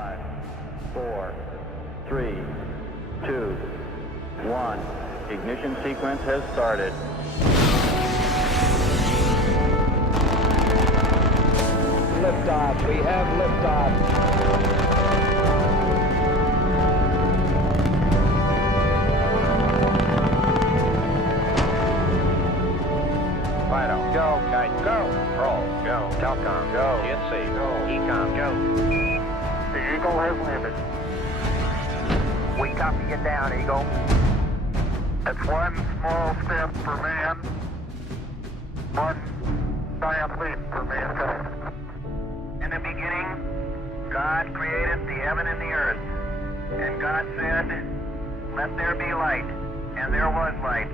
5, 4, 3, 2, 1. Ignition sequence has started. Liftoff. We have liftoff. Fido, go. Kite, go. Roll, go. Telcom, go. GNC, go. Ecom, go. The Eagle has landed. We copy you down, Eagle. It's one small step for man, one giant leap for mankind. In the beginning, God created the heaven and the earth. And God said, let there be light. And there was light.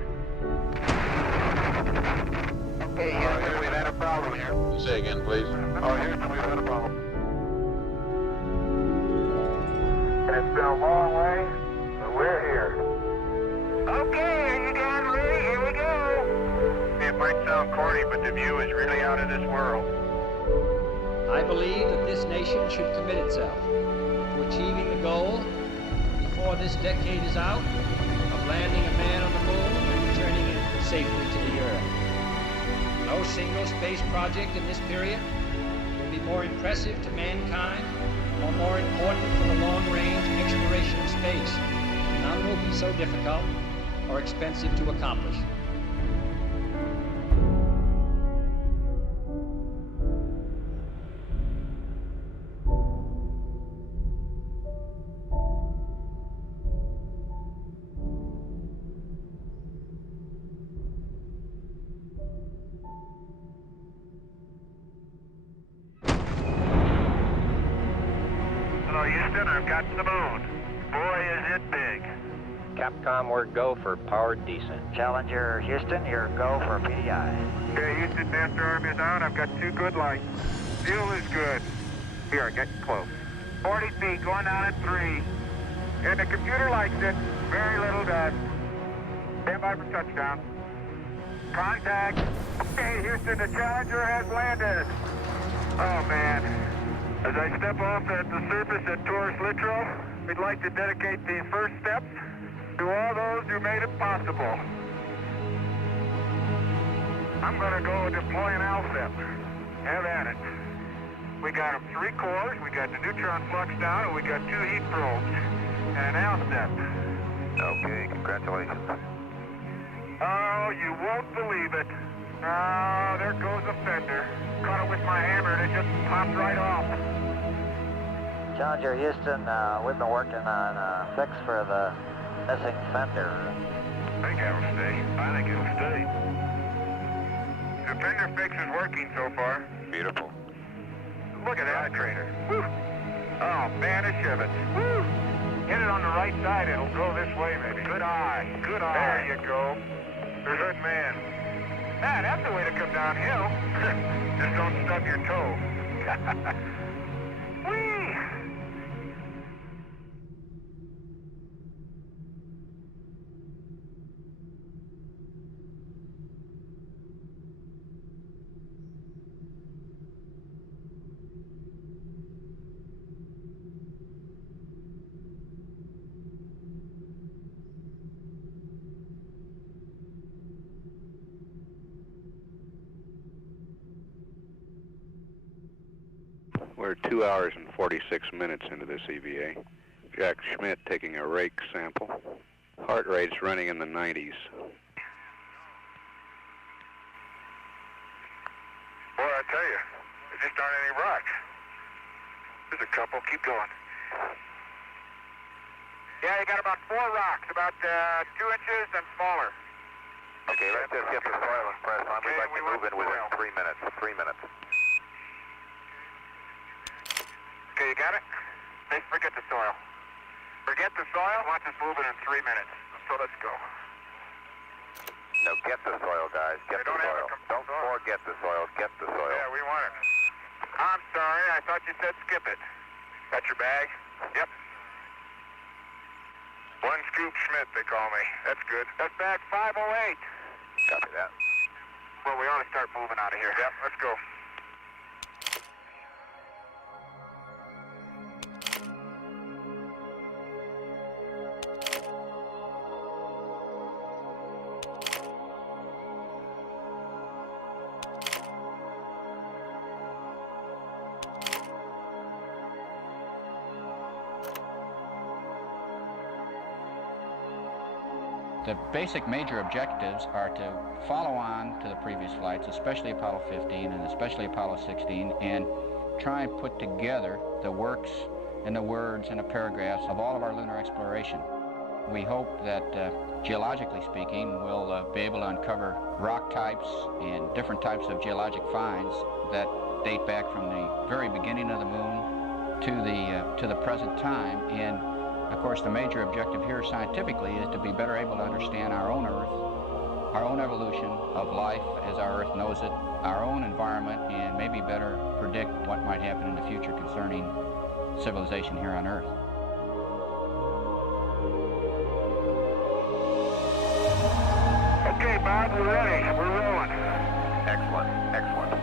Okay, Houston, we've had a problem here. Say again, please. Oh, Houston, we've had a problem. It's been a long way, but we're here. Okay, are you guys ready? Here we go. It might sound corny, but the view is really out of this world. I believe that this nation should commit itself to achieving the goal, before this decade is out, of landing a man on the moon and returning him safely to the Earth. No single space project in this period will be more impressive to mankind or more important for the long-range exploration of space. None will be so difficult or expensive to accomplish. Hello, Houston, I've got the moon. Boy, is it big. Capcom, we're go for powered descent. Challenger Houston, you're go for PDI. Okay, Houston, master arm is on. I've got 2 good lights. Fuel is good. Here, getting close. 40 feet, going down at 3. And the computer likes it. Very little dust. Stand by for touchdown. Contact. Okay, Houston, the Challenger has landed. Oh, man. As I step off at the surface at Torres Littrow, we'd like to dedicate these first steps to all those who made it possible. I'm going to go deploy an LSEP. Have at it. We got 3 cores, we got the neutron flux down, and we got 2 heat probes and an LSEP. Okay, congratulations. Oh, you won't believe it. Oh, there goes the fender. Caught it with my hammer and it just popped right off. Challenger Houston, we've been working on a fix for the missing fender. I think it'll stay. I think it'll stay. The fender fix is working so far. Beautiful. Look at that crater. Woo. Oh, man, a Chevette. Woo. Hit it on the right side, it'll go this way, maybe. Good eye. Good eye. There you go. There's good man. Man, that's the way to come downhill. Just don't stub your toe. Whee! We're 2 hours and 46 minutes into this EVA. Jack Schmitt taking a rake sample. Heart rate's running in the 90s. Boy, I tell you, there just aren't any rocks. There's a couple. Keep going. Yeah, you got about 4 rocks, about 2 inches and smaller. Okay, let's just get the soil and press on. We'd like to move in within 3 minutes. 3 minutes. Okay, you got it? Hey, forget the soil. Forget the soil? Watch us moving in 3 minutes. So let's go. No, get the soil, guys. Get the soil. Don't forget the soil. Get the soil. Yeah, we want it. I'm sorry. I thought you said skip it. Got your bag? Yep. 1 scoop Schmitt, they call me. That's good. That's bag 508. Copy that. Well, we ought to start moving out of here. Yep, let's go. The basic major objectives are to follow on to the previous flights, especially Apollo 15 and especially Apollo 16, and try and put together the works and the words and the paragraphs of all of our lunar exploration. We hope that, geologically speaking, we'll be able to uncover rock types and different types of geologic finds that date back from the very beginning of the moon to the present time. And of course, the major objective here scientifically is to be better able to understand our own Earth, our own evolution of life as our Earth knows it, our own environment, and maybe better predict what might happen in the future concerning civilization here on Earth. Okay, Bob, we're ready. We're rolling. Excellent, excellent.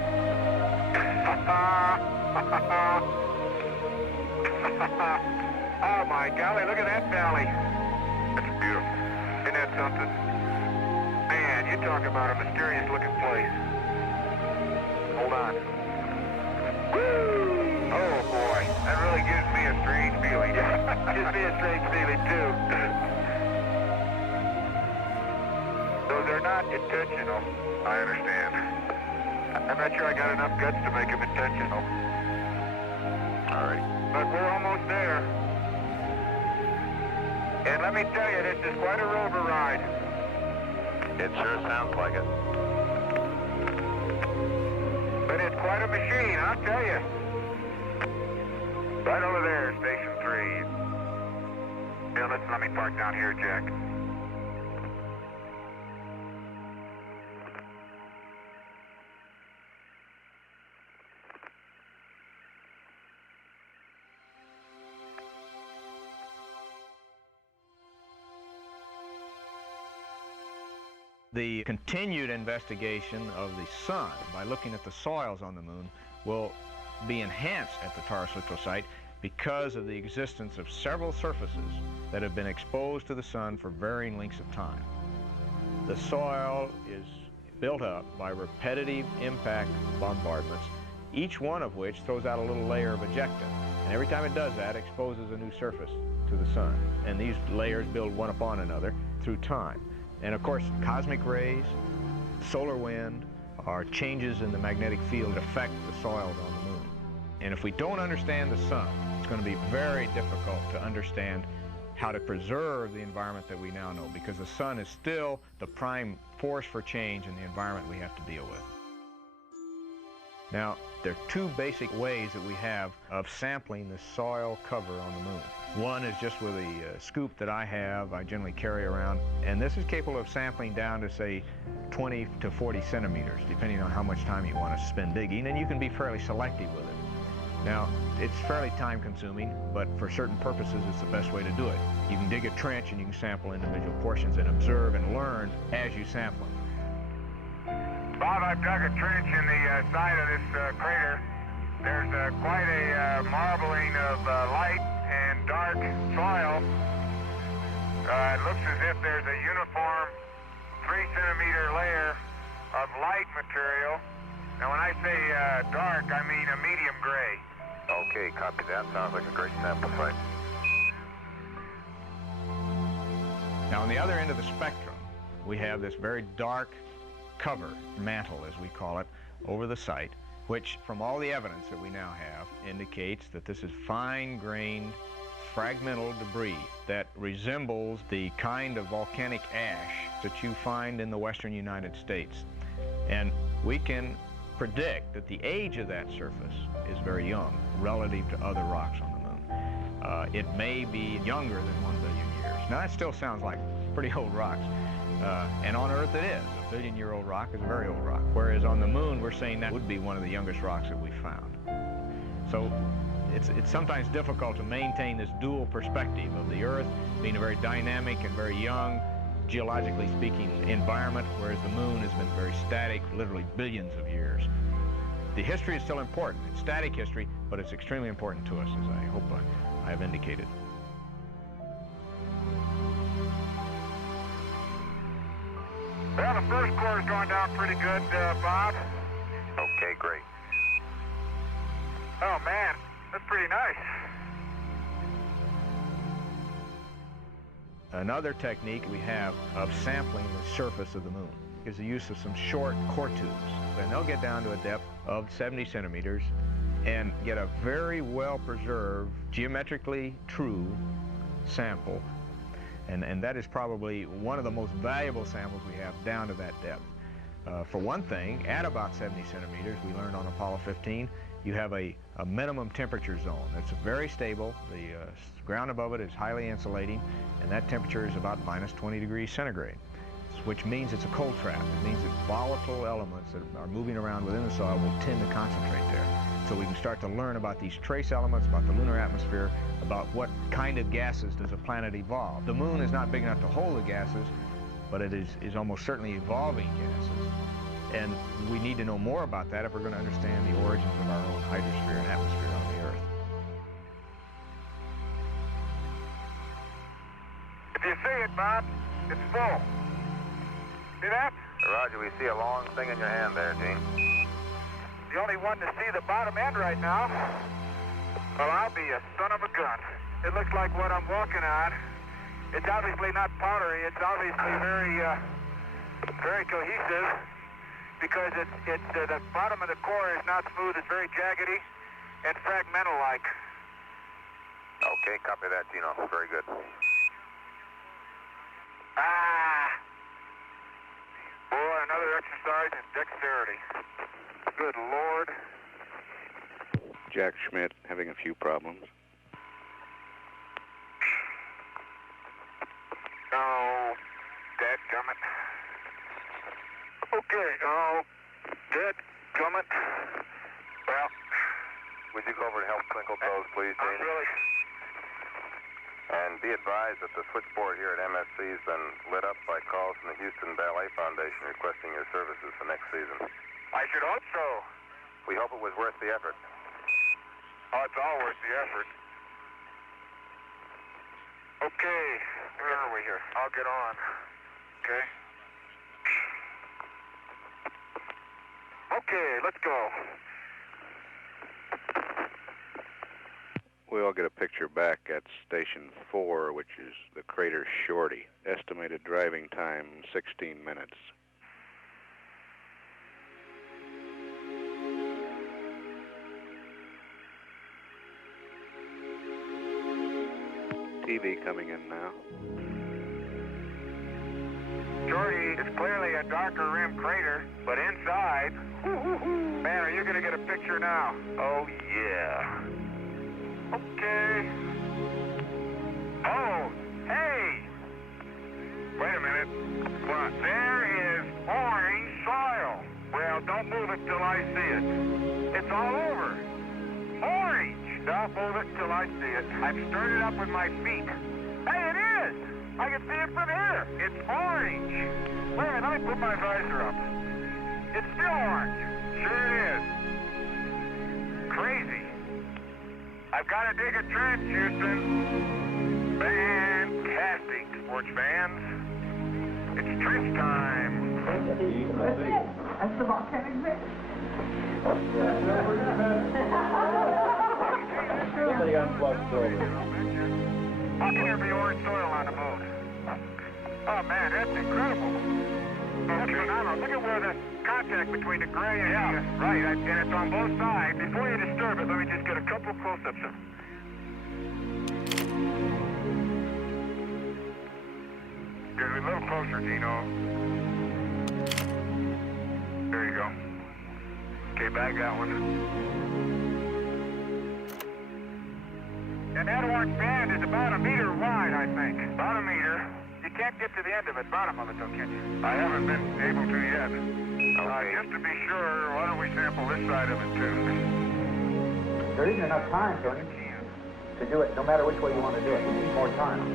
Oh, my golly, look at that valley. That's beautiful. Isn't that something? Man, you talk about a mysterious-looking place. Hold on. Woo! Oh, boy. That really gives me a strange feeling. Gives me a strange feeling, too. Those are not intentional. I understand. I'm not sure I got enough guts to make them intentional. All right. But we're almost there. And let me tell you, this is quite a rover ride. It sure sounds like it. But it's quite a machine, I'll tell you. Right over there, Station 3. Yeah, let me park down here, Jack. The continued investigation of the sun by looking at the soils on the moon will be enhanced at the Taurus littoral site because of the existence of several surfaces that have been exposed to the sun for varying lengths of time. The soil is built up by repetitive impact bombardments, each one of which throws out a little layer of ejecta. And every time it does that, it exposes a new surface to the sun. And these layers build one upon another through time. And of course, cosmic rays, solar wind, are changes in the magnetic field that affect the soils on the moon. And if we don't understand the sun, it's going to be very difficult to understand how to preserve the environment that we now know, because the sun is still the prime force for change in the environment we have to deal with. Now, there are two basic ways that we have of sampling the soil cover on the moon. One is just with a scoop that I generally carry around, and this is capable of sampling down to, say, 20 to 40 centimeters, depending on how much time you want to spend digging, and you can be fairly selective with it. Now, it's fairly time-consuming, but for certain purposes, it's the best way to do it. You can dig a trench and you can sample individual portions and observe and learn as you sample them. Bob, I've dug a trench in the side of this crater. There's quite a marbling of light and dark soil. It looks as if there's a uniform 3-centimeter layer of light material. Now, when I say dark, I mean a medium gray. Okay, copy that. Sounds like a great sample site. Now, on the other end of the spectrum, we have this very dark cover, mantle as we call it, over the site, which from all the evidence that we now have indicates that this is fine-grained, fragmental debris that resembles the kind of volcanic ash that you find in the western United States. And we can predict that the age of that surface is very young relative to other rocks on the moon. It may be younger than 1 billion years. Now, that still sounds like pretty old rocks. And on Earth it is. A billion-year-old rock is a very old rock. Whereas on the moon, we're saying that would be one of the youngest rocks that we found. So it's sometimes difficult to maintain this dual perspective of the Earth being a very dynamic and very young, geologically speaking, environment, whereas the moon has been very static, literally billions of years. The history is still important. It's static history, but it's extremely important to us, as I hope I have indicated. Well, the first core is going down pretty good, Bob. Okay, great. Oh, man, that's pretty nice. Another technique we have of sampling the surface of the moon is the use of some short core tubes. And they'll get down to a depth of 70 centimeters and get a very well-preserved, geometrically true sample. And that is probably one of the most valuable samples we have down to that depth. For one thing, at about 70 centimeters, we learned on Apollo 15, you have a minimum temperature zone. It's very stable. The ground above it is highly insulating, and that temperature is about minus 20 degrees centigrade, which means it's a cold trap. It means that volatile elements that are moving around within the soil will tend to concentrate there. So we can start to learn about these trace elements, about the lunar atmosphere, about what kind of gases does a planet evolve. The moon is not big enough to hold the gases, but it is almost certainly evolving gases. And we need to know more about that if we're going to understand the origins of our own hydrosphere and atmosphere on the Earth. If you see it, Bob, it's full. See that? Roger, we see a long thing in your hand there, Gene. The only one to see the bottom end right now. Well, I'll be a son of a gun. It looks like what I'm walking on. It's obviously not powdery. It's obviously very cohesive, because the bottom of the core is not smooth. It's very jaggedy and fragmental-like. Okay, copy that, Gino. Very good. Boy, another exercise in dexterity. Good Lord. Jack Schmitt having a few problems. Oh, dadgummit. Okay, oh, dadgummit. Well, would you go over to help twinkle toes, please, Gene? Really. And be advised that the switchboard here at MSC has been lit up by calls from the Houston Ballet Foundation requesting your services for next season. I should hope so. We hope it was worth the effort. Oh, it's all worth the effort. Okay, where are we here? I'll get on. Okay. Okay, let's go. We all get a picture back at Station 4, which is the crater Shorty. Estimated driving time, 16 minutes. TV coming in now. Shorty is clearly a darker rim crater, but inside, man, are you going to get a picture now? Oh, yeah. Okay. Oh, hey! Wait a minute. What? There is orange soil. Well, don't move it till I see it. It's all over. Orange! Don't move it till I see it. I've stirred it up with my feet. Hey, it is! I can see it from here. It's orange. Wait a minute, let me put my visor up. It's still orange. Sure it is. Crazy. I've got to dig a trench, Houston. Fantastic, sports fans. It's trench time. That's the volcanic mix. Somebody unplugged over. How can there be orange soil on the moon? Oh, man, that's incredible. That's phenomenal. Look at where the contact between the gray and right, and it's on both sides. Before you disturb it, let me just get a couple close-ups of Get a little closer, Gino. There you go. Okay, back that one. And that orange band is about a meter wide, I think. About a meter. You can't get to the end of it, bottom of it, though, can you? I haven't been able to yet. Okay. Just to be sure, why don't we sample this side of it, too? There isn't enough time, Tony, to do it no matter which way you want to do it. We need more time.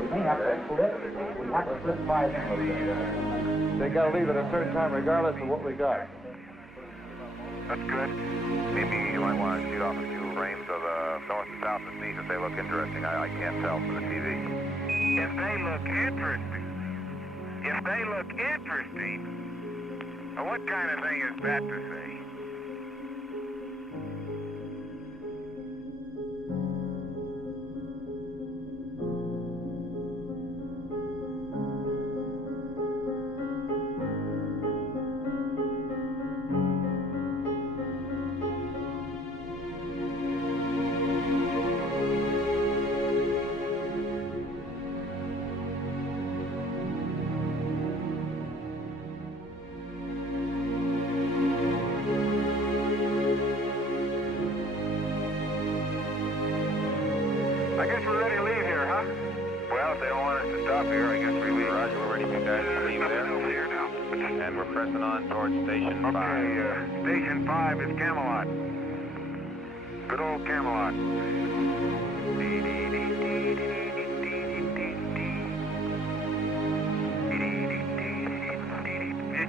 We may have to flip. We have to flip 5 in a little bit. They got to leave at a certain time regardless of what we got. That's good. Maybe you might want to shoot off a few frames of north and south and see if they look interesting. I can't tell from the TV. If they look interesting. If they look interesting. Now, what kind of thing is that to say? I guess we're ready to leave here, huh? Well, if they don't want us to stop here, I guess we leave. Roger, we're ready for you guys to leave there. Here now. And we're pressing on towards Station 5. Okay, Station 5 is Camelot. Good old Camelot.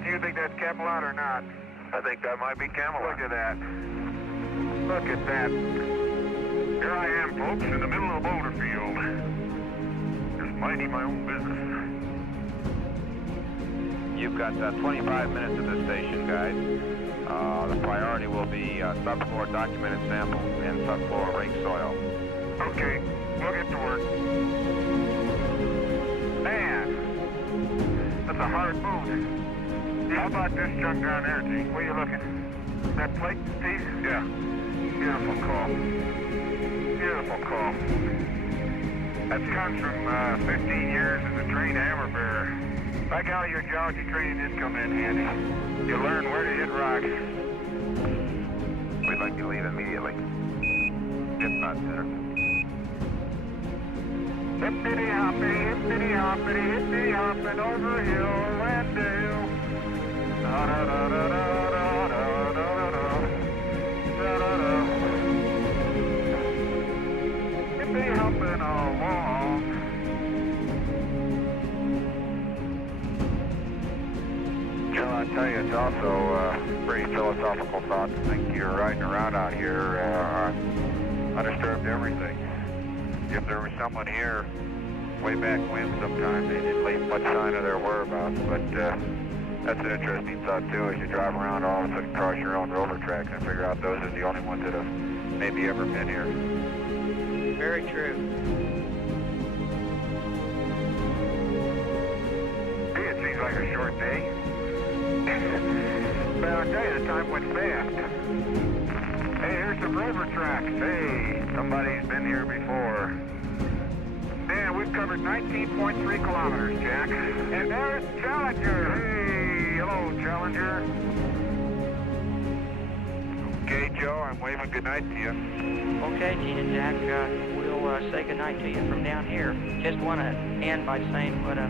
Do you think that's Camelot or not? I think that might be Camelot. Look at that. Look at that. Here I am, folks, in the middle of a boulder field. Just minding my own business. You've got 25 minutes at the station, guys. The priority will be subfloor documented samples and subfloor rake soil. Okay, we'll get to work. Man, that's a hard move. How about this junk down there, Gene? Where you looking? That plate piece? Yeah. Beautiful call. Beautiful call. That comes from 15 years as a trained hammer bearer. Like how your geology training did come in handy. You learn where to hit rocks. We'd like you to leave immediately. If not sooner. Hippity-hoppity, hippity-hoppity, hippity-hopping over hill and dale. Hippity-hopping along. Joe, I tell you, it's also a pretty philosophical thought to think you're riding around out here on undisturbed everything. If there was someone here way back when sometime, they didn't leave much sign of their whereabouts, but that's an interesting thought too, as you drive around all of a sudden cross your own roller tracks and figure out those are the only ones that have maybe ever been here. Very true. Gee, it seems like a short day. But I'll tell you, the time went fast. Hey, here's some rover tracks. Hey, somebody's been here before. Man, we've covered 19.3 kilometers, Jack. And there's Challenger. Hey, hello, Challenger. Okay, Joe, I'm waving goodnight to you. Okay, Gene and Jack, we'll say goodnight to you from down here. Just want to end by saying what a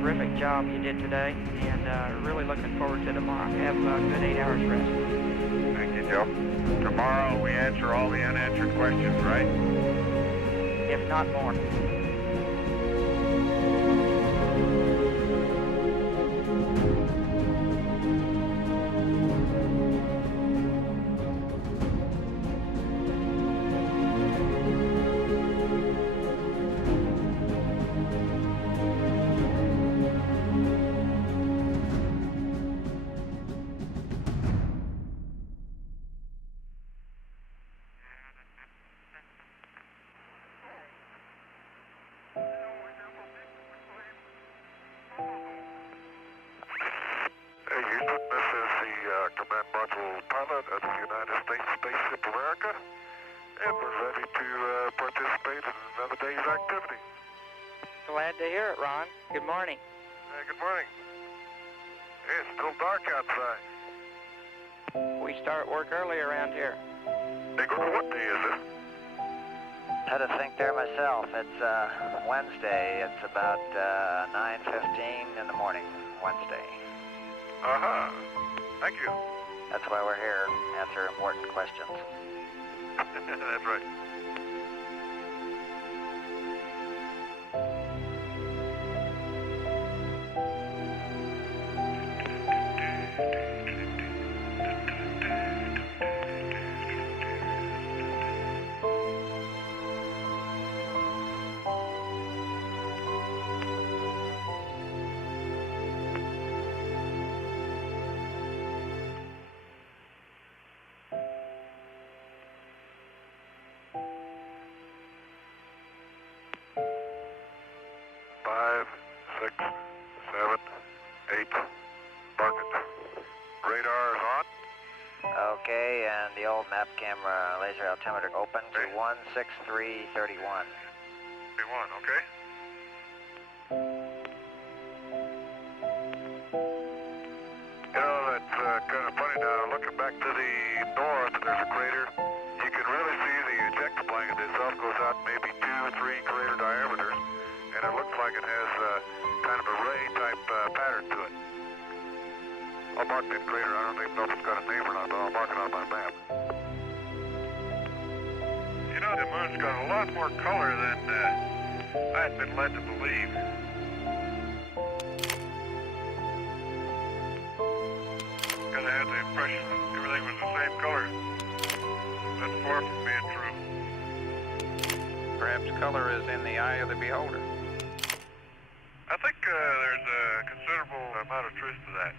terrific job you did today, and really looking forward to tomorrow. Have a good 8 hours rest. Thank you, Joe. Tomorrow we answer all the unanswered questions, right? If not more. Glad to hear it, Ron. Good morning. Hey, good morning. Hey, it's still dark outside. We start work early around here. Hey, what day is it? Had to think there myself. It's Wednesday. It's about 9:15 in the morning, Wednesday. Uh-huh. Thank you. That's why we're here, answer important questions. That's right. Okay, and the old map camera laser altimeter open to 16331. 31, okay. You know, that's kind of funny now. Looking back to the north, there's a crater. You can really see the eject blanket itself goes out maybe 200 or type pattern to it. I'll mark that crater. I don't even know if it's got a name or not, but I'll mark it on my map. You know, the moon's got a lot more color than I had been led to believe. Kind of had the impression that everything was the same color. That's far from being true. Perhaps color is in the eye of the beholder. I think there's a considerable amount of truth to that.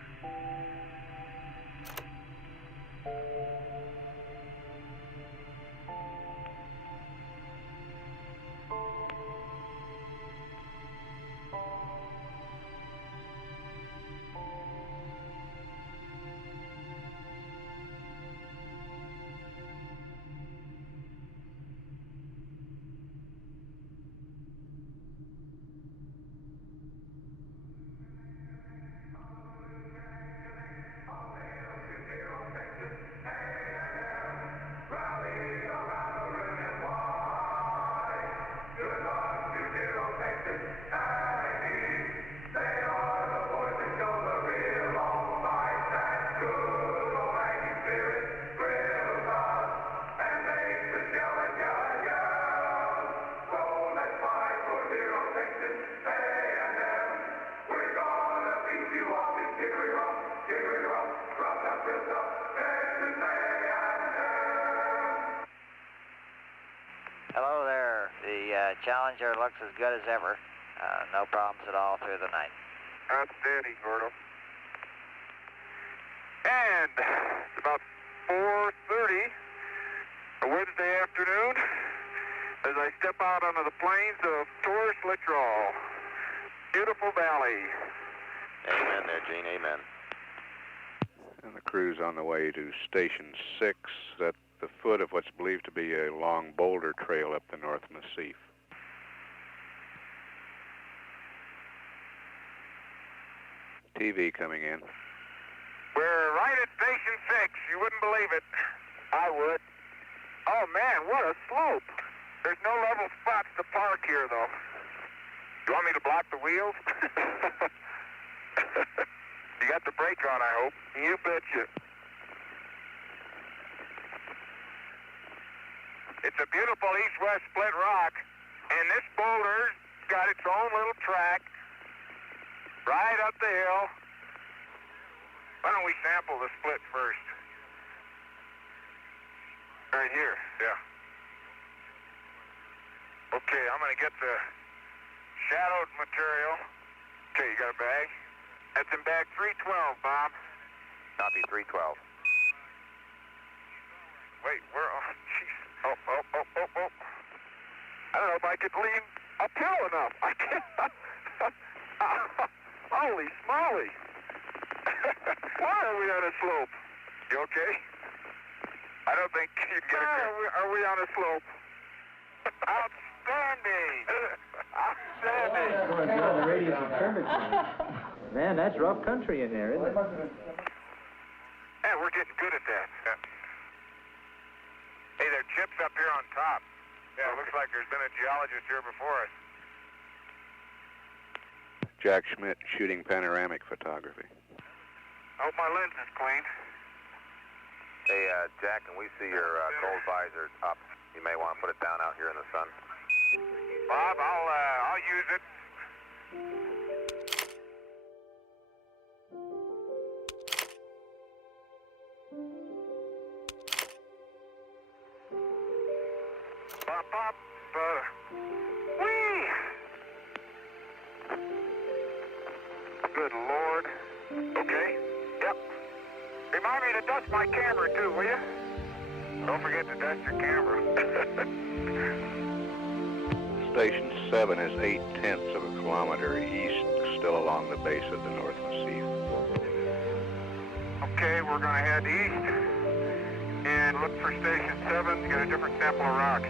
Hello there. The Challenger looks as good as ever. No problems at all through the night. Outstanding, Gordo. And it's about 4:30, a Wednesday afternoon, as I step out onto the plains of Torres Littoral. Beautiful valley. Amen there, Gene. Amen. And the crew's on the way to Station 6 at the foot of what's believed to be a long boulder trail up the North Massif. TV coming in. We're right at Station 6. You wouldn't believe it. I would. Oh, man, what a slope. There's no level spots to park here, though. You want me to block the wheels? You got the brake on, I hope. You betcha. It's a beautiful east-west split rock, and this boulder's got its own little track right up the hill. Why don't we sample the split first? Right here, yeah. Okay, I'm gonna get the shadowed material. Okay, you got a bag? That's in bag 312, Bob. Copy 312. Wait, where? Oh, jeez. Oh. I don't know if I could lean uphill enough. I can't. Holy smoly. Why are we on a slope? You okay? I don't think you can get it. Are we on a slope? Outstanding. Outstanding. Man, that's rough country in there, isn't it? Yeah, we're getting good at that. Yeah. Hey, there are chips up here on top. Yeah, it looks like there's been a geologist here before us. Jack Schmitt shooting panoramic photography. I hope my lens is clean. Hey, Jack, can we see your cold visor up? You may want to put it down out here in the sun. Bob, I'll use it. Pop, whee! Good Lord. Okay, yep. Remind me to dust my camera too, will you? Don't forget to dust your camera. Station 7 is 0.8 of a kilometer east, still along the base of the North Massif. Okay, we're going to head east and look for Station 7 to get a different sample of rock.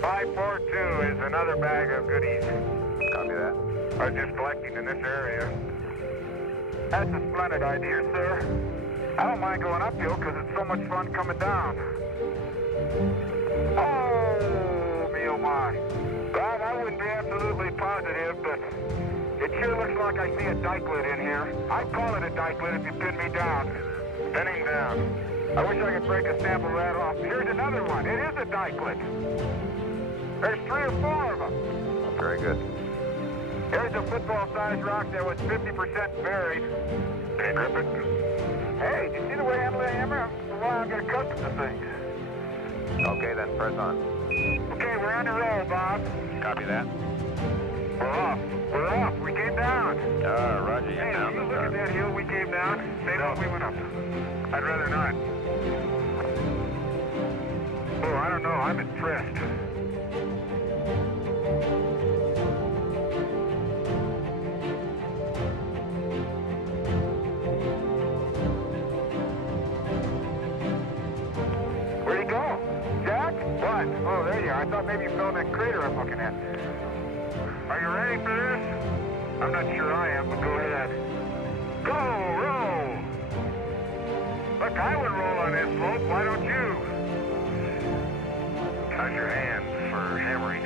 .542 is another bag of goodies. Copy that. I was just collecting in this area. That's a splendid idea, sir. I don't mind going uphill because it's so much fun coming down. Oh, me oh my. Bob, I wouldn't be absolutely positive, but it sure looks like I see a dikelet in here. I'd call it a dikelet if you pin me down. Pinning down. I wish I could break a sample of that off. Here's another one. It is a dikelet. There's 3 or 4 of them. Very good. Here's a football-sized rock that was 50% buried. Can you grip it? Hey, did you see the way I handle the hammer? Well, I'm getting accustomed to things. Okay, then press on. Okay, we're on the roll, Bob. Copy that. We're off. We're off. We came down. Roger, you're down Hey, the look at that hill we came down. Say no, we went up. I'd rather not. Oh, I don't know. I'm impressed. Where'd he go? Jack? What? Oh, there you are. I thought maybe you fell in that crater I'm looking at. Are you ready for this? I'm not sure I am, but go ahead. Go, roll! Look, I would roll on this slope. Why don't you? How's your hand for hammering?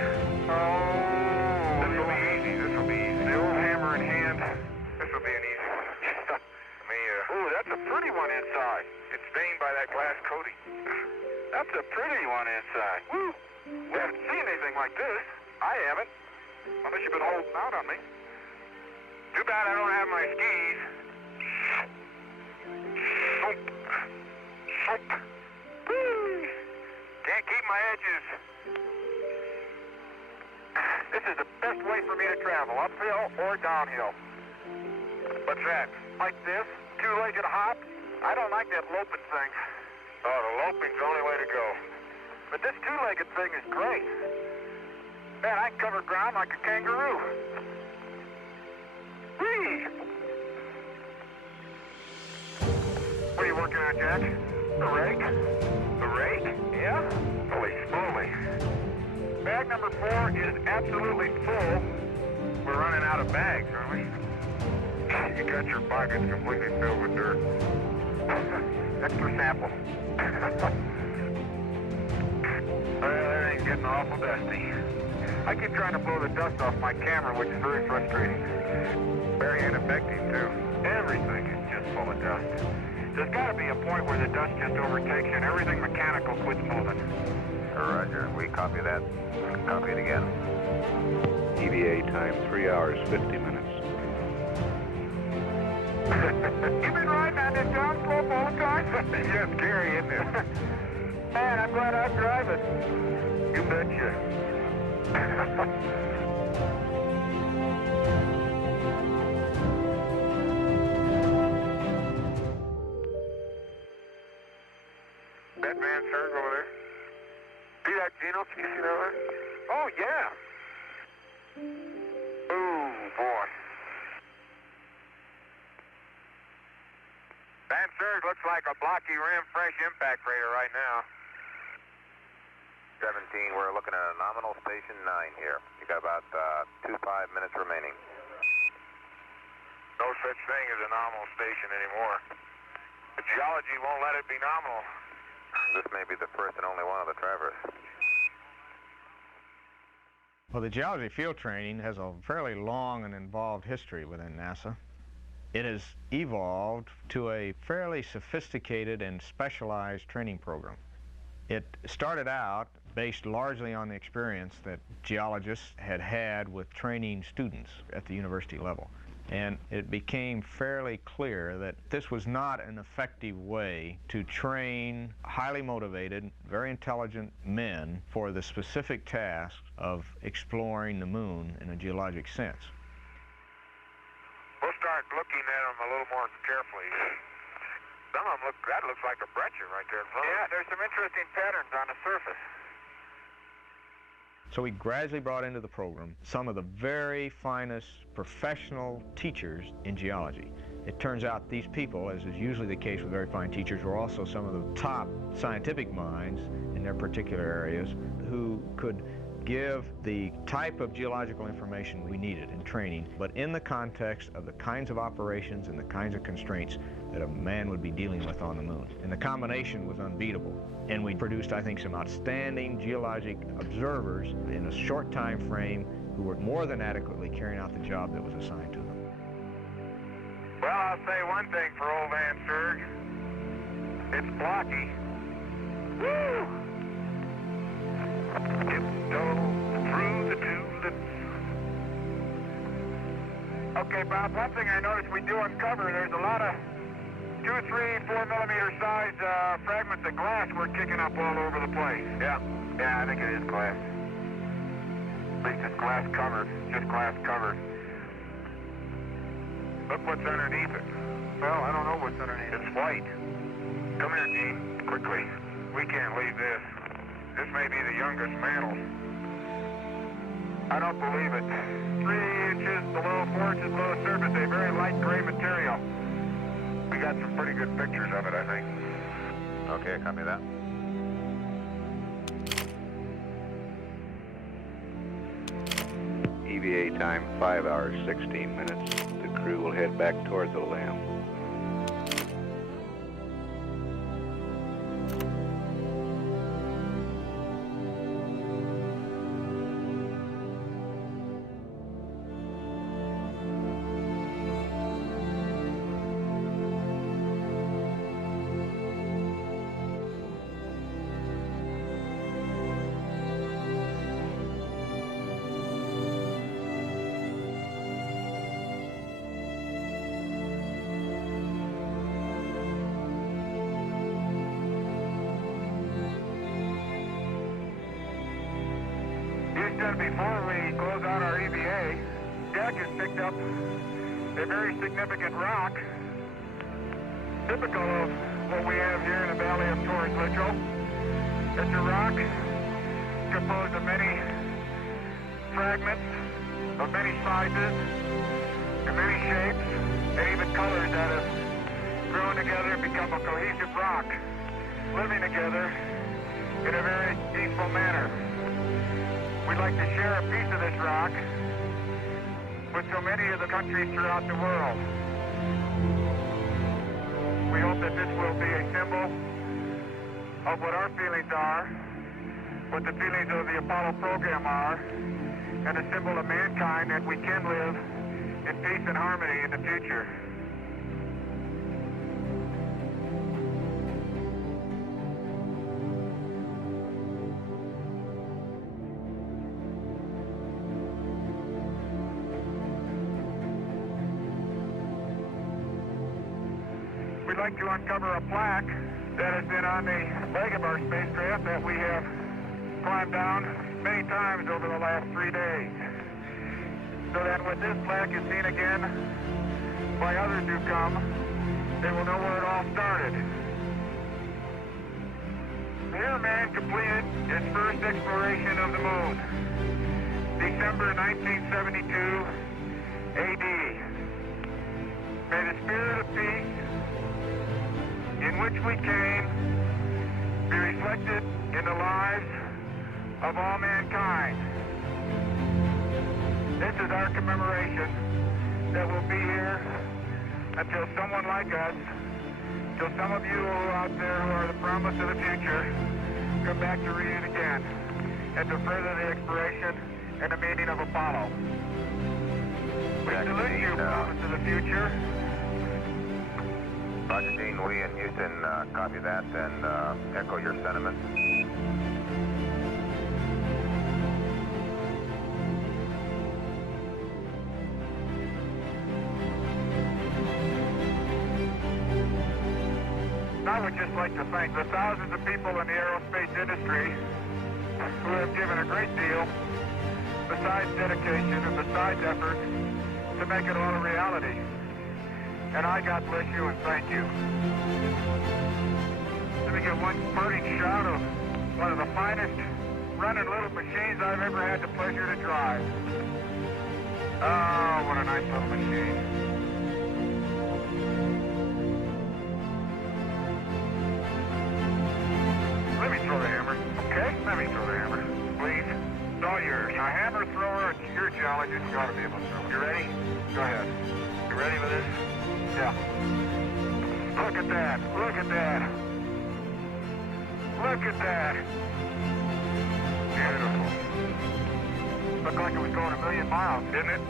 Oh, this will be easy. This will be easy. The old hammer in hand. This will be an easy one. Ooh, that's a pretty one inside. It's stained by that glass coating. That's a pretty one inside. Woo! We haven't seen anything like this. I haven't. Unless you've been holding out on me. Too bad I don't have my skis. Soap. Soap. Woo! Can't keep my edges. This is the best way for me to travel, uphill or downhill. What's that? Like this? Two-legged hop? I don't like that loping thing. Oh, the loping's the only way to go. But this two-legged thing is great. Man, I can cover ground like a kangaroo. Whee! What are you working on, Jack? The rake? The rake? Yeah? Holy smoly. Bag number 4 is absolutely full. We're running out of bags, aren't we? You got your pockets completely filled with dirt. Extra sample. Well, everything's getting awful dusty. I keep trying to blow the dust off my camera, which is very frustrating. Very ineffective, too. Everything is just full of dust. There's got to be a point where the dust just overtakes you and everything mechanical quits moving. Roger, we copy that. Copy it again. EVA time 3 hours 50 minutes. You've been riding on this down slope all the time? Yeah, it's scary, isn't it? Man, I'm glad I drive it. You betcha. That man, sir, over there. See that Gino? Can you see that over there? Oh, yeah. Oh, boy. Van Surg looks like a blocky rim fresh impact freighter right now. 17, we're looking at a nominal station 9 here. You got about 25 minutes remaining. No such thing as a nominal station anymore. The geology won't let it be nominal. This may be the first and only one of the Traverse. Well, the geology field training has a fairly long and involved history within NASA. It has evolved to a fairly sophisticated and specialized training program. It started out based largely on the experience that geologists had had with training students at the university level. And it became fairly clear that this was not an effective way to train highly motivated, very intelligent men for the specific task of exploring the moon in a geologic sense. We'll start looking at them a little more carefully. Some of them that looks like a breccia right there in front. Yeah, there's some interesting patterns on the surface. So we gradually brought into the program some of the very finest professional teachers in geology. It turns out these people, as is usually the case with very fine teachers, were also some of the top scientific minds in their particular areas who could give the type of geological information we needed in training, but in the context of the kinds of operations and the kinds of constraints that a man would be dealing with on the moon. And the combination was unbeatable. And we produced, I think, some outstanding geologic observers in a short time frame who were more than adequately carrying out the job that was assigned to them. Well, I'll say one thing for old Van Sturg. It's blocky. Woo! Tiptoe through the tulips. Okay, Bob, one thing I noticed we do uncover, there's a lot of 2, 3, 4 millimeter size fragments of glass we're kicking up all over the place. Yeah, I think it is glass. At least it's glass covered, just glass covered. Look what's underneath it. Well, I don't know what's underneath. It's white. Come here, Gene, quickly. We can't leave this. This may be the youngest mantle. I don't believe it. 3 inches below, 4 inches below the surface, a very light gray material. We got some pretty good pictures of it, I think. Okay, copy that. EVA time 5 hours 16 minutes. The crew will head back toward the LAM. Before we close out our EVA, Jack has picked up a very significant rock, typical of what we have here in the valley of Torres Litchfield. It's a rock composed of many fragments of many sizes and many shapes and even colors that have grown together and become a cohesive rock, living together in a very peaceful manner. We'd like to share a piece of this rock with so many of the countries throughout the world. We hope that this will be a symbol of what our feelings are, what the feelings of the Apollo program are, and a symbol of mankind that we can live in peace and harmony in the future. We'd like to uncover a plaque that has been on the leg of our spacecraft that we have climbed down many times over the last 3 days. So that when this plaque is seen again by others who come, they will know where it all started. Here man completed his first exploration of the moon, December 1972 AD. May the spirit of peace in which we came be reflected in the lives of all mankind. This is our commemoration that will be here until someone like us, till some of you out there who are the promise of the future, come back to read it again and to further the exploration and the meaning of Apollo. We salute you, promise of the future. Roger, Gene, we in Houston copy that and echo your sentiments. I would just like to thank the thousands of people in the aerospace industry who have given a great deal, besides dedication and besides effort, to make it all a reality. And I God bless you and thank you. Let me get one parting shot of one of the finest running little machines I've ever had the pleasure to drive. Oh, what a nice little machine. Let me throw the hammer. Okay? Let me throw the hammer. Please. It's all here. Now, hammer thrower, it's your challenge. You ought to be able to throw. You ready? Go ahead. You ready for this? Yeah. Look at that. Look at that. Look at that. Beautiful. Looked like it was going 1,000,000 miles, didn't it?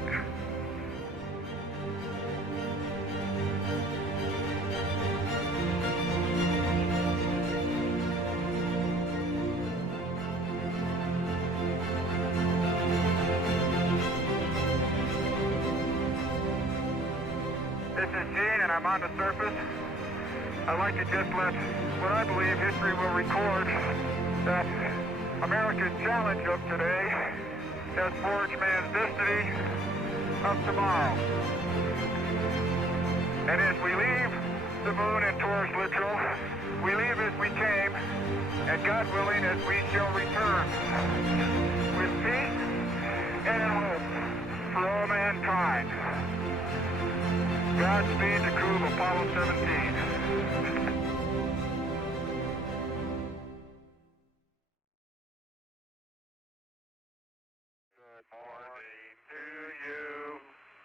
This is Gene, and I'm on the surface. I'd like to just let what I believe history will record that America's challenge of today has forged man's destiny of tomorrow. And as we leave the moon in Taurus Littoral, we leave as we came, and God willing, as we shall return, with peace and hope for all mankind. Godspeed the crew of Apollo 17.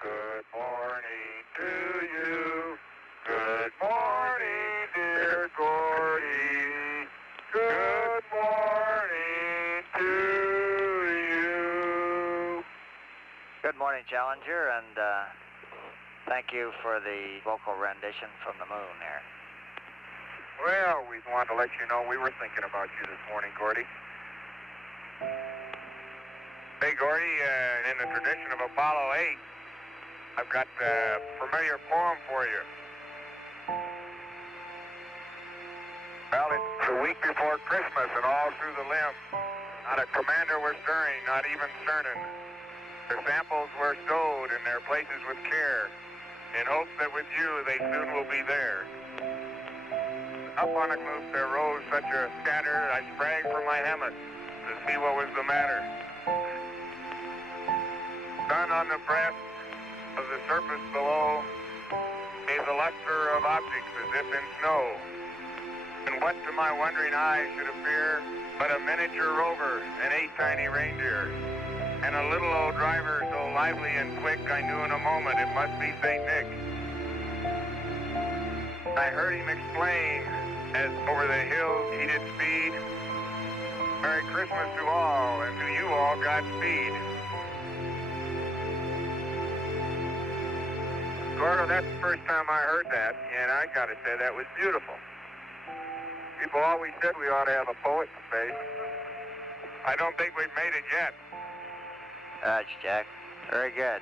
Good morning to you. Good morning, dear Gordy. Good morning to you. Good morning, Challenger, and thank you for the vocal rendition from the moon there. Well, we wanted to let you know we were thinking about you this morning, Gordy. Hey, Gordy, in the tradition of Apollo 8, I've got a familiar poem for you. Well, it's the week before Christmas, and all through the limb, not a commander was stirring, not even Cernan. Their samples were stowed in their places with care, in hopes that with you they soon will be there. Up on a gloop there rose such a scatter, I sprang from my hammock to see what was the matter. Sun on the breast of the surface below gave the luster of objects as if in snow. And what to my wondering eyes should appear but a miniature rover and 8 tiny reindeer. And a little old driver so lively and quick I knew in a moment it must be St. Nick. I heard him explain as over the hills he did speed, Merry Christmas to all, and to you all Godspeed. Gordo, that's the first time I heard that, and I gotta say that was beautiful. People always said we ought to have a poet in space. I don't think we've made it yet. That's Jack. Very good.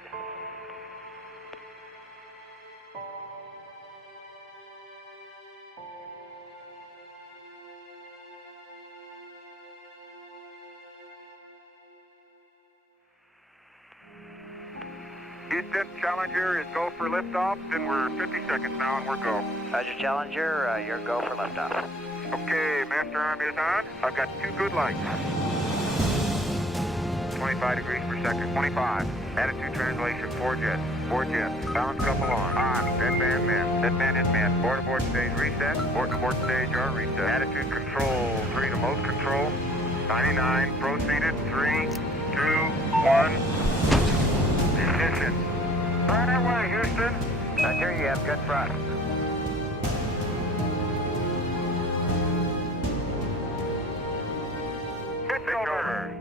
Houston, Challenger is go for liftoff, and we're 50 seconds now, and we're go. Roger, Challenger, you're go for liftoff. Okay, master arm is on. I've got 2 good lights. 25 degrees per second, 25. Attitude translation, 4 jets. 4 jets. Balance couple on. Dead band men. Dead band in men. Board aboard stage reset. Board to board stage are reset. Attitude control, 3 to mode control. 99, proceeded. 3, 2, 1. Ignition. On our way, Houston. Roger, you have good thrust. Pitch over.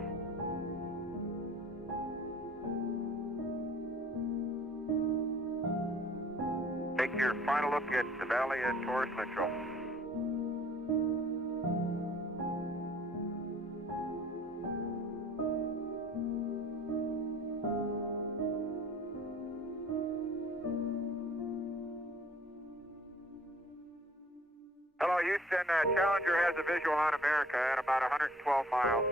Take your final look at the valley of Taurus Littoral. Hello, Houston. Challenger has a visual on America at about 112 miles.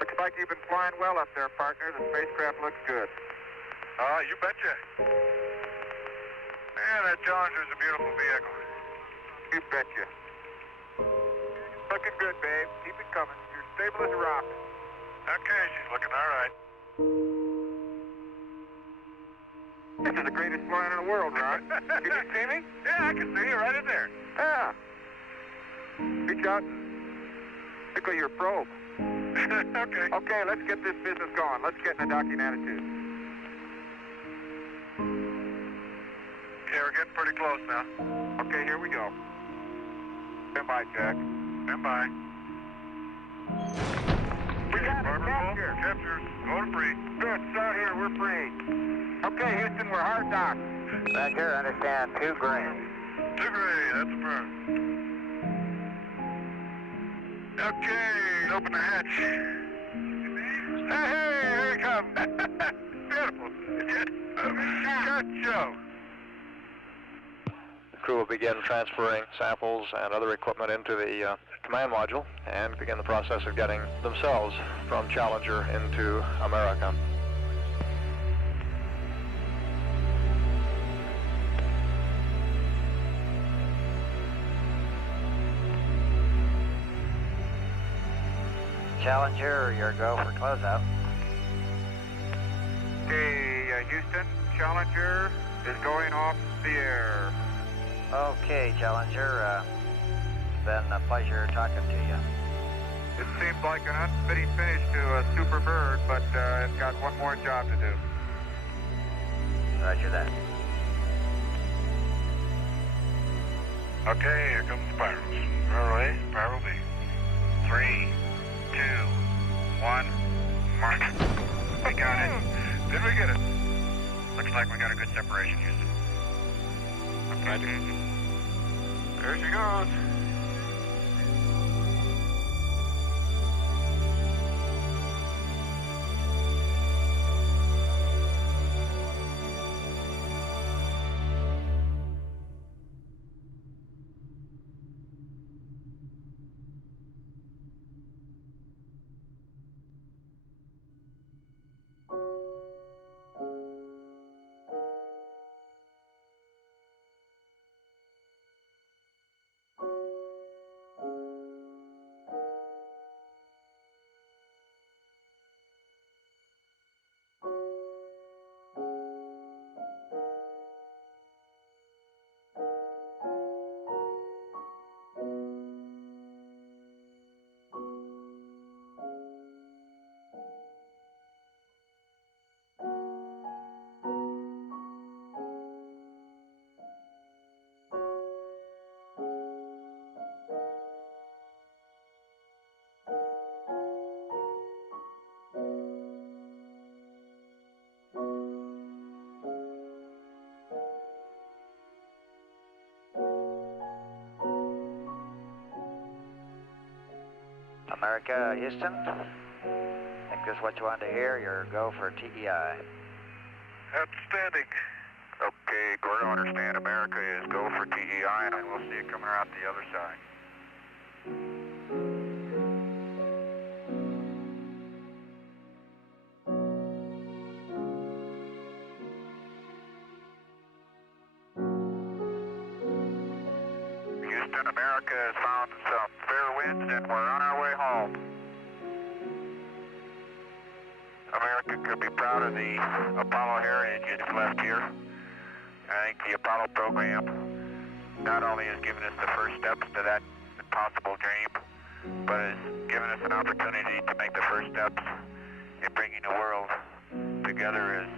Looks like you've been flying well up there, partner. The spacecraft looks good. You betcha. Man, that Challenger's a beautiful vehicle. You betcha. Looking good, babe. Keep it coming. You're stable as a rock. Okay, she's looking all right. This is the greatest flying in the world, Ron. Can you see me? Yeah, I can see you right in there. Yeah. Reach out and tickle your probe. Okay. Okay, let's get this business going. Let's get in a docking attitude. Okay, we're getting pretty close now. Okay, here we go. Stand by, Jack. Stand by. We got it. Capture. Capture. Go to free. Good. Start here. We're free. Okay, Houston, we're hard docked. Roger, understand. 2 gray. 2 gray. That's a burn. Okay, open the hatch. Hey, here he comes. Beautiful. Good show. The crew will begin transferring samples and other equipment into the command module and begin the process of getting themselves from Challenger into America. Challenger, your go for closeout. Okay, Houston, Challenger is going off the air. Okay, Challenger, it's been a pleasure talking to you. It seems like an unfitting finish to a Super Bird, but it's got one more job to do. Roger that. Okay, here comes the spirals. Spiral A, spiral B. 3, 2, 1, mark. We got it. Did we get it? Looks like we got a good separation, Houston. Okay. There she goes. America, Houston. Think this is what you wanted to hear? Your go for TEI. Outstanding. Okay, Gordo, understand America is go for TEI, and we'll see it coming out the other side. Houston, America has found some fair winds, and we're on our way home. America could be proud of the Apollo heritage it's left here. I think the Apollo program not only has given us the first steps to that impossible dream, but has given us an opportunity to make the first steps in bringing the world together as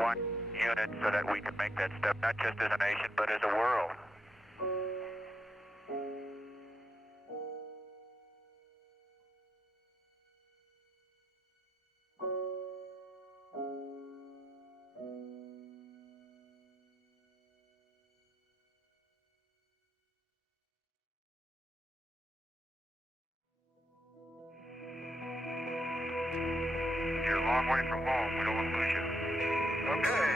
one unit so that we can make that step not just as a nation, but as a world. You're a long way from home. We don't want to lose you. Okay.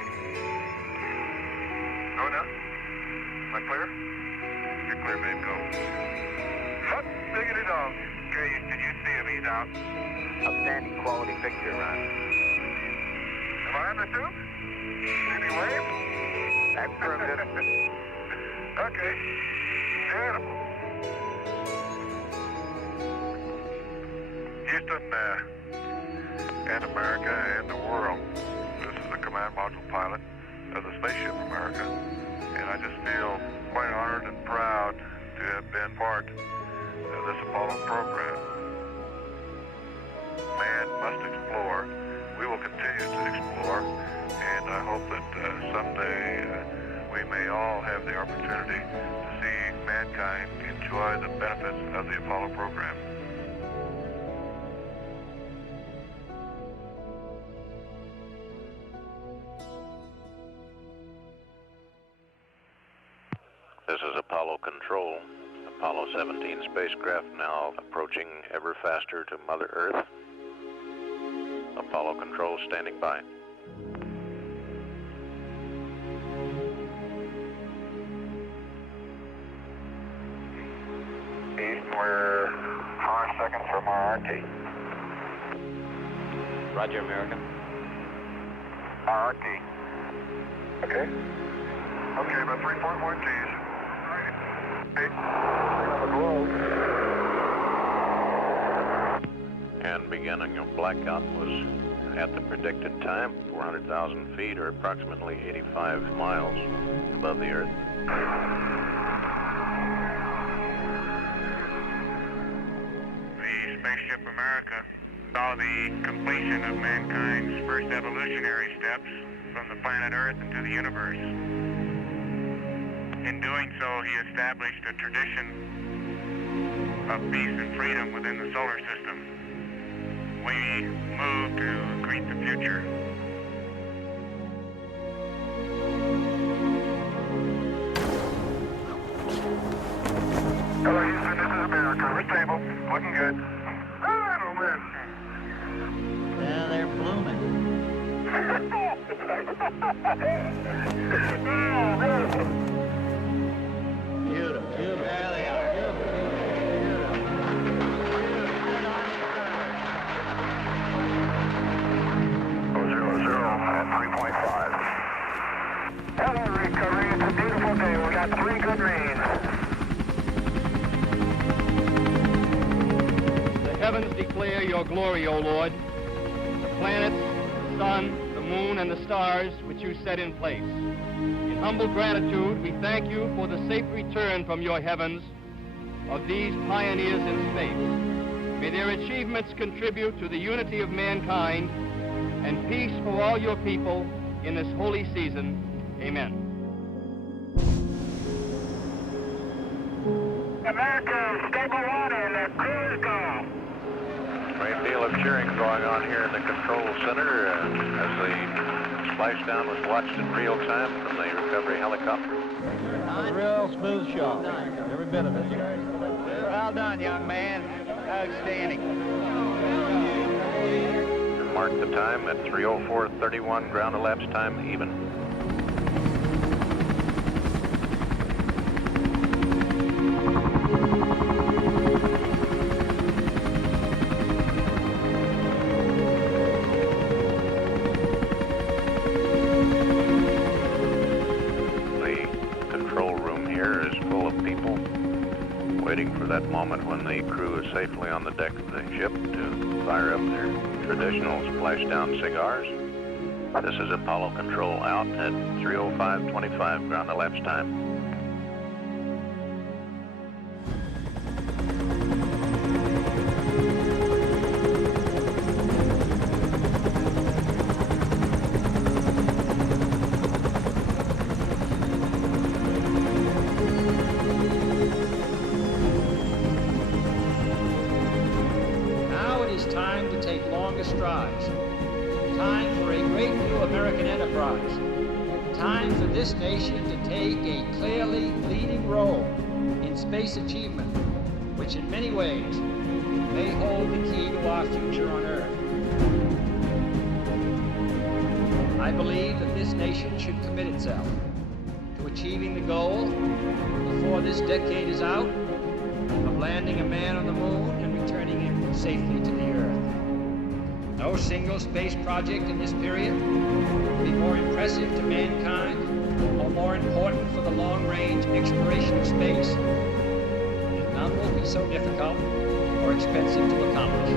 Go now. Am I clear? You're clear, babe. Go. Hut, diggity dog. Okay, did you see him? He's out. Outstanding quality picture, Ron. Am I on the tube? Did he wave? That proved it. Okay. Beautiful. Houston, and America and the world. This is the command module pilot of the spaceship America, and I just feel quite honored and proud to have been part of this Apollo program. man must explore. We will continue to explore, and I hope that someday we may all have the opportunity to see mankind enjoy the benefits of the Apollo program. This is Apollo Control. Apollo 17 spacecraft now approaching ever faster to Mother Earth. Apollo Control standing by. East, we're 5 seconds from our RT. Roger, American. RT. Okay. Okay, about 3.1 Gs. And beginning of blackout was at the predicted time, 400,000 feet or approximately 85 miles above the Earth. The spaceship America saw the completion of mankind's first evolutionary steps from the planet Earth into the universe. In doing so, he established a tradition of peace and freedom within the solar system. We move to greet the future. Hello, Houston, this is America. We're stable. Looking good. Oh, man. Yeah, they're blooming. Beautiful. There they are. Hello, recovery. It's a beautiful day. We got 3 good rains. The heavens declare your glory, O Lord. The planets, the sun, the moon, and the stars which you set in place. In humble gratitude, we thank you for the safe return from your heavens of these pioneers in space. May their achievements contribute to the unity of mankind and peace for all your people in this holy season. Amen. America, stable on and crew is go. Great deal of cheering going on here in the control center as the splashdown was watched in real time from the recovery helicopter. A real smooth shot. Every bit of it. Well done, young man. Outstanding. Mark the time at 3:04:31, ground elapsed time even. The control room here is full of people waiting for that moment when the crew is safely on the deck of the ship to fire up their traditional splashdown cigars. This is Apollo Control out at 3:05:25, ground elapsed time. Now it is time to take longer strides. Time for a great new American enterprise. Time for this nation to take a clearly leading role in space achievement, which in many ways may hold the key to our future on Earth. I believe that this nation should commit itself to achieving the goal, before this decade is out, of landing a man on the moon and returning him safely to the Earth. No single space project in this period will be more impressive to mankind or more important for the long-range exploration of space, and none will be so difficult or expensive to accomplish.